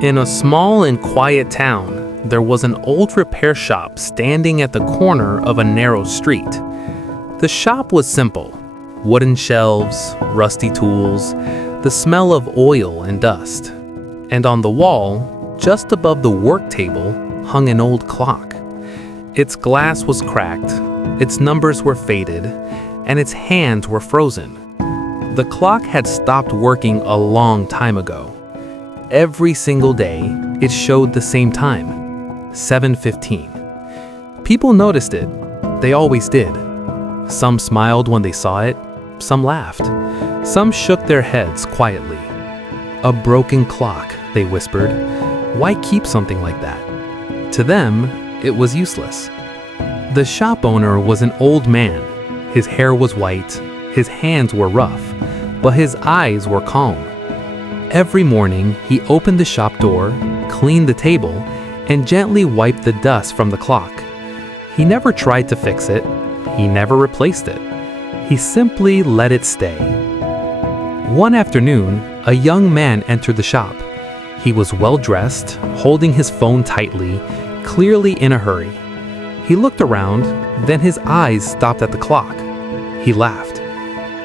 In a small and quiet town, there was an old repair shop standing at the corner of a narrow street. The shop was simple: wooden shelves, rusty tools, the smell of oil and dust. And on the wall, just above the work table, hung an old clock. Its glass was cracked, its numbers were faded, and its hands were frozen. The clock had stopped working a long time ago. Every single day, it showed the same time, 7:15. People noticed it. They always did. Some smiled when they saw it, some laughed. Some shook their heads quietly. "A broken clock," they whispered. "Why keep something like that?" To them, it was useless. The shop owner was an old man. His hair was white, his hands were rough, but his eyes were calm. Every morning, he opened the shop door, cleaned the table, and gently wiped the dust from the clock. He never tried to fix it. He never replaced it. He simply let it stay. One afternoon, a young man entered the shop. He was well-dressed, holding his phone tightly, clearly in a hurry. He looked around, then his eyes stopped at the clock. He laughed.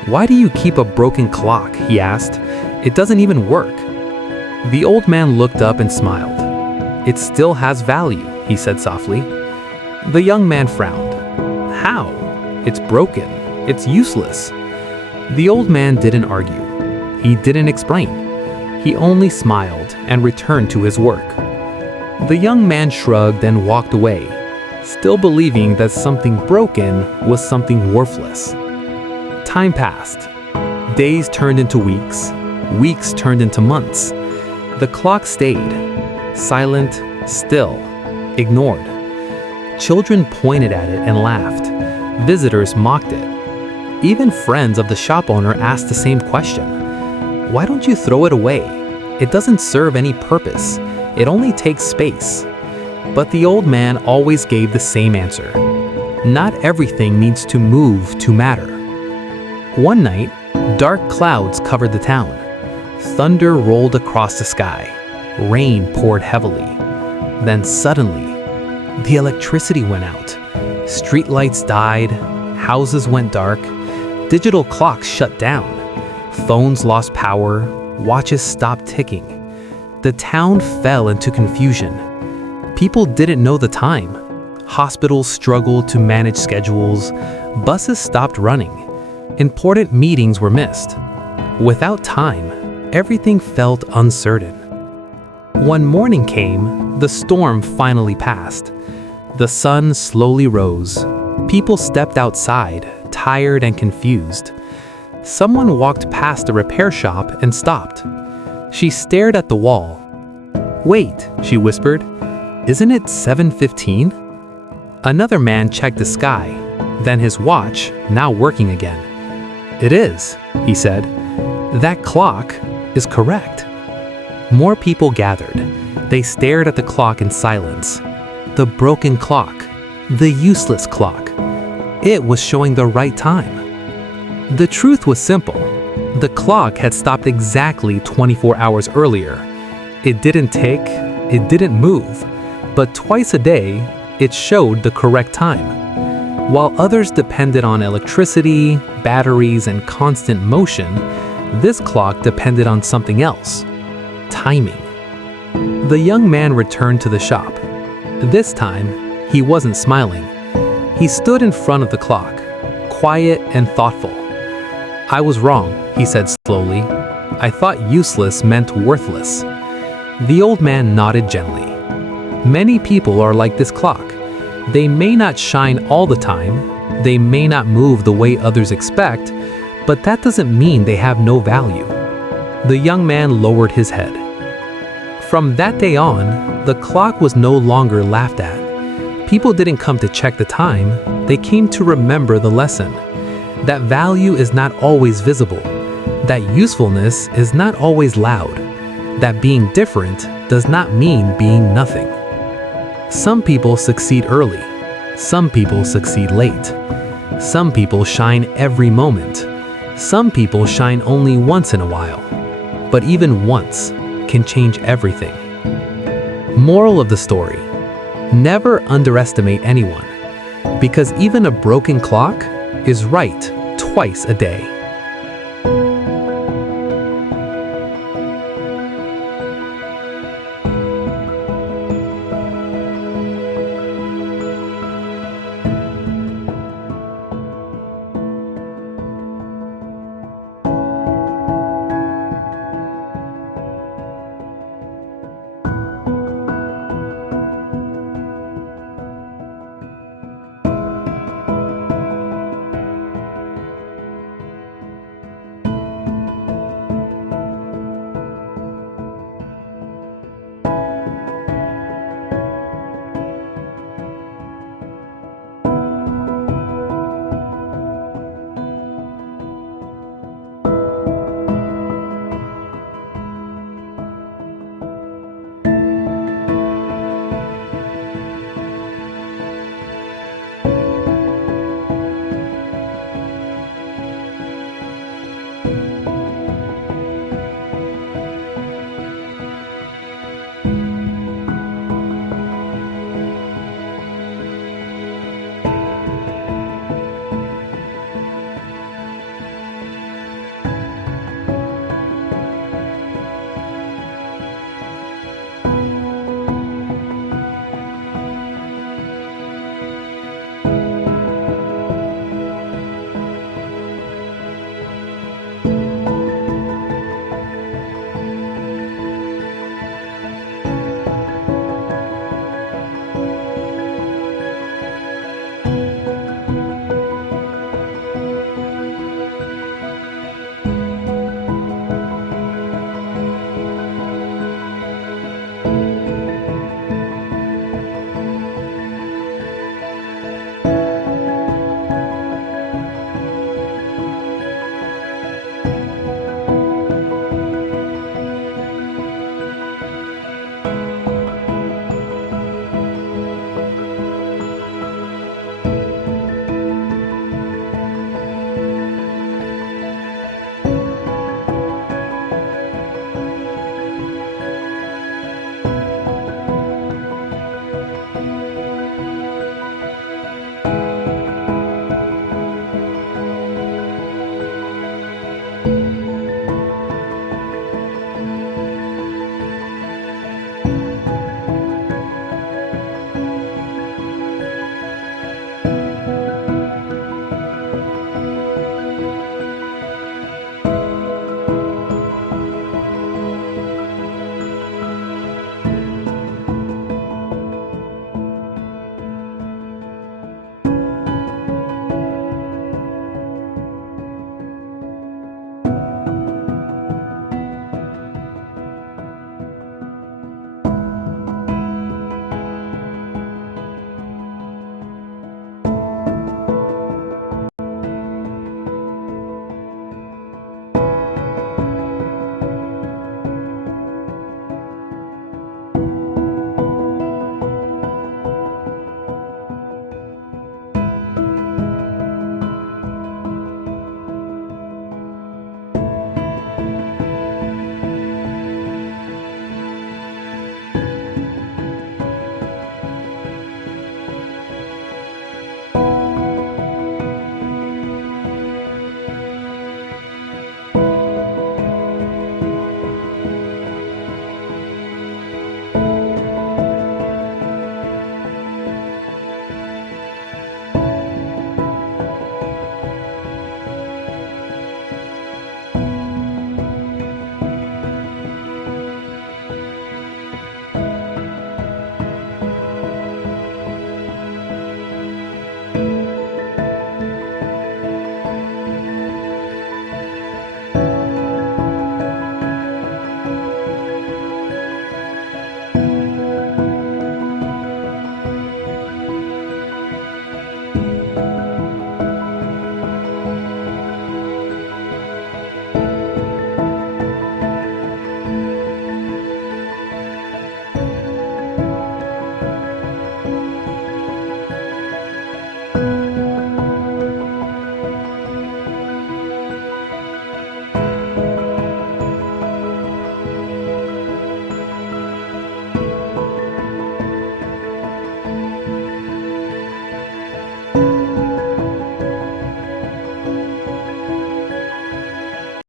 "Why do you keep a broken clock?" he asked. "It doesn't even work." The old man looked up and smiled. "It still has value," he said softly. The young man frowned. "How? It's broken. It's useless." The old man didn't argue. He didn't explain. He only smiled and returned to his work. The young man shrugged and walked away, still believing that something broken was something worthless. Time passed. Days turned into weeks. Weeks turned into months. The clock stayed, silent, still, ignored. Children pointed at it and laughed. Visitors mocked it. Even friends of the shop owner asked the same question. "Why don't you throw it away? It doesn't serve any purpose. It only takes space." But the old man always gave the same answer. Not everything needs to move to matter. One night, dark clouds covered the town. Thunder rolled across the sky. Rain poured heavily. Then suddenly, the electricity went out. Streetlights died. Houses went dark. Digital clocks shut down. Phones lost power. Watches stopped ticking. The town fell into confusion. People didn't know the time. Hospitals struggled to manage schedules. Buses stopped running. Important meetings were missed. Without time, everything felt uncertain. When morning came, the storm finally passed. The sun slowly rose. People stepped outside, tired and confused. Someone walked past the repair shop and stopped. She stared at the wall. "Wait," she whispered. "Isn't it 7:15? Another man checked the sky, then his watch, now working again. "It is," he said. "That clock is correct." More people gathered. They stared at the clock in silence. The broken clock, the useless clock. It was showing the right time. The truth was simple. The clock had stopped exactly 24 hours earlier. It didn't tick, it didn't move, but twice a day, it showed the correct time. While others depended on electricity, batteries, and constant motion, this clock depended on something else: timing. The young man returned to the shop. This time, he wasn't smiling. He stood in front of the clock, quiet and thoughtful. "I was wrong," he said slowly. "I thought useless meant worthless." The old man nodded gently. Many people are like this clock. They may not shine all the time, they may not move the way others expect, but that doesn't mean they have no value. The young man lowered his head. From that day on, the clock was no longer laughed at. People didn't come to check the time, they came to remember the lesson. That value is not always visible. That usefulness is not always loud. That being different does not mean being nothing. Some people succeed early. Some people succeed late. Some people shine every moment. Some people shine only once in a while. But even once can change everything. Moral of the story: never underestimate anyone, because even a broken clock is right twice a day.